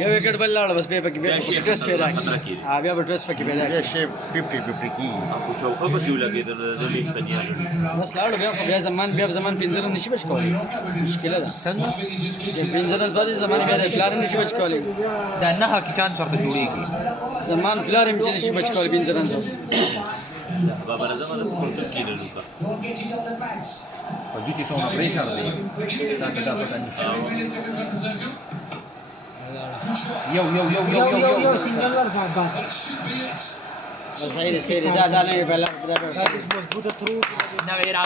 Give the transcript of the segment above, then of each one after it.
یو وکټ بل لاړ بس به پکې به ټرس پیدا کی بیا به ټرس پکې پیدا کی شی 50 کی اكو چوکه په دیو لګې د لیک کنيان بس لاړ بیا زمان پنځره نشي بچ کولای مشکله ده څنګه چې پنځره بعد زمان بیا پلار نشي بچ کولای دا نه کی چانس ورته جوړیږي زمان پلار هم چې نشي بچ کولای پنځره زو بابا راځه ما په کوټه کې نه لوکا په دې چې څونه پریشر دی دا پته نشي یو سنگل ور بس صحیح دا نه بل مضبوطه ترو نه غیر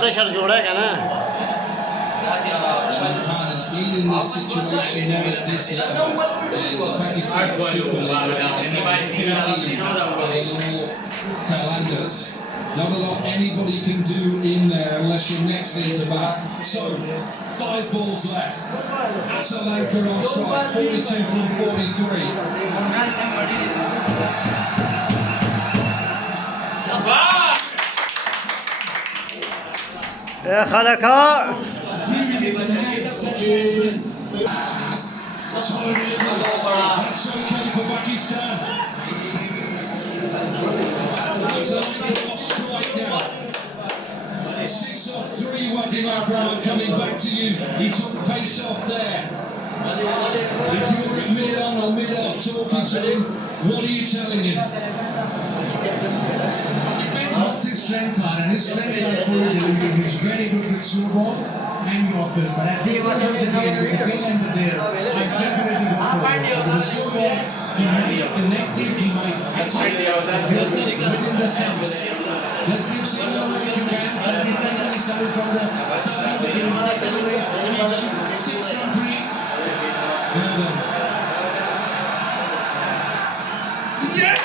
pressure जोड़ा है ना in this situation now at this level, Pakistan Thailanders. Not a lot anybody can do in there unless you're next into bat. So, 5 balls left. SRILANKA on strike, 42 from 43. يا خلكا That's okay for Pakistan. Six off 3, Wazim Akram coming back to you. He took pace off there. If you're at mid-on or mid-off talking to him, what are you telling him? Depends what his strengths are, and his strengths are fluid. He's very good with slow balls and yorkers, but at this point of the game, with the tail end there, I'm definitely going for it. With the slow ball, the neck tip, he might within the steps. Let's give Singh all that you can. He's coming from the South African second away. He's 6 from 3. Well done. Yeah!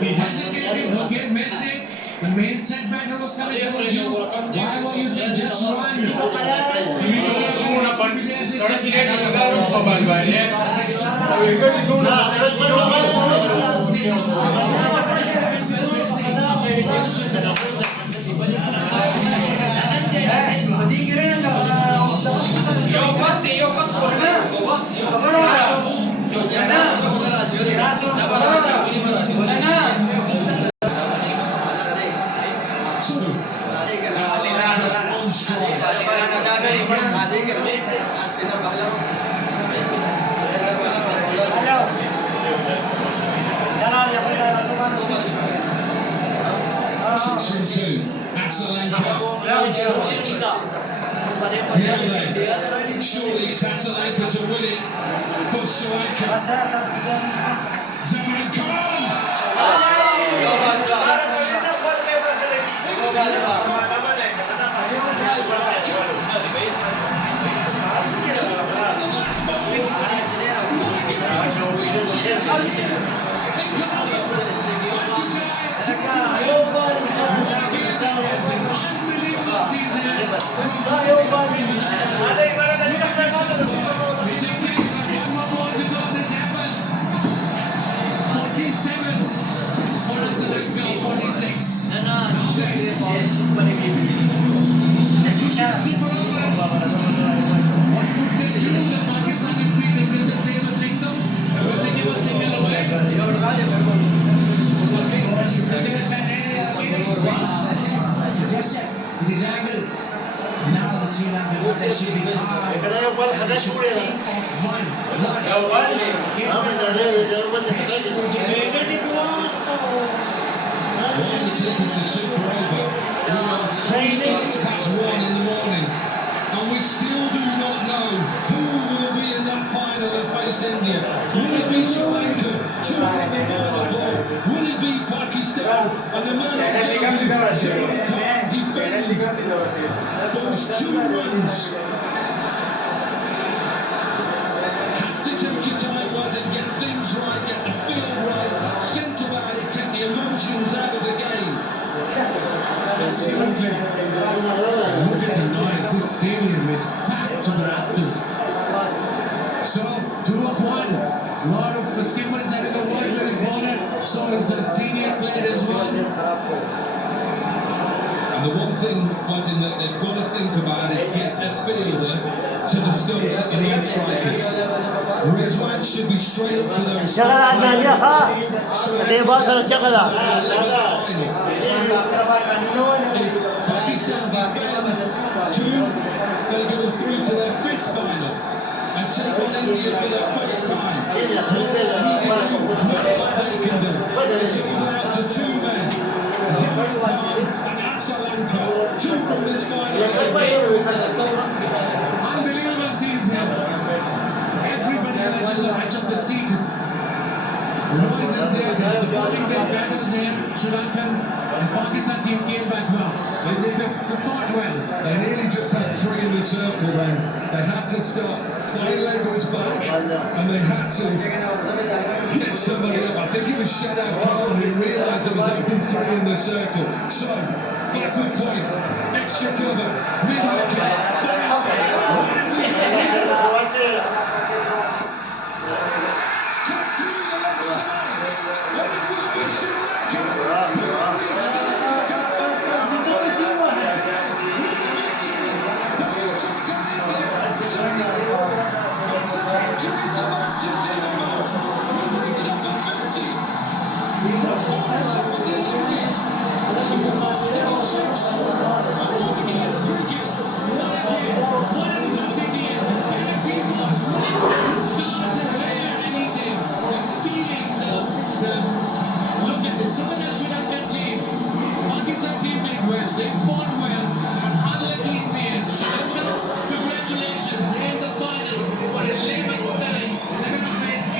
He hesitated, he'll get missed. The main set batter was coming towards you. Why were you just run? Six from 2. SRILANKA. Surely it's SRILANKA to win it for Sri Lanka. Zaman, come on! Nah. While the tickets are super over, we are 3 minutes past 1 in the morning, and we still do not know who will be in that final that face India. Will it be Sri Lanka, two on the final ball? Will it be Pakistan? And the man defended those 2 runs. Have to take your time, was it? Get things right, get the feel right, think about it, take the emotions out of the game. Absolutely. Look at the noise. This stadium is packed to the rafters. So, 2 of 1. A lot of skippers having a word with his bowler. So is the senior player as well. And the one thing, Quentin, that they've got to think about is get a fielder to the stumps at the non-strikers. Rizwan should be straight up to those. Pakistan they'll go through to their 5th final and take on India for their 1st time. What they can do. It's all down to 2 men. And SRILANKA, 2 from this final. Unbelievable scenes here. Everybody watches the match of the seat. Noise is there. They're supporting their batters here. Sri Lankans and Pakistan team came back well. They fought well. They nearly just had 3 in the circle then. They had to stop. Their leg was back and they had to get somebody up. I think it was Shadab Khan who realised there was open 3 in the circle. So, backward point, extra cover, mid-wicket.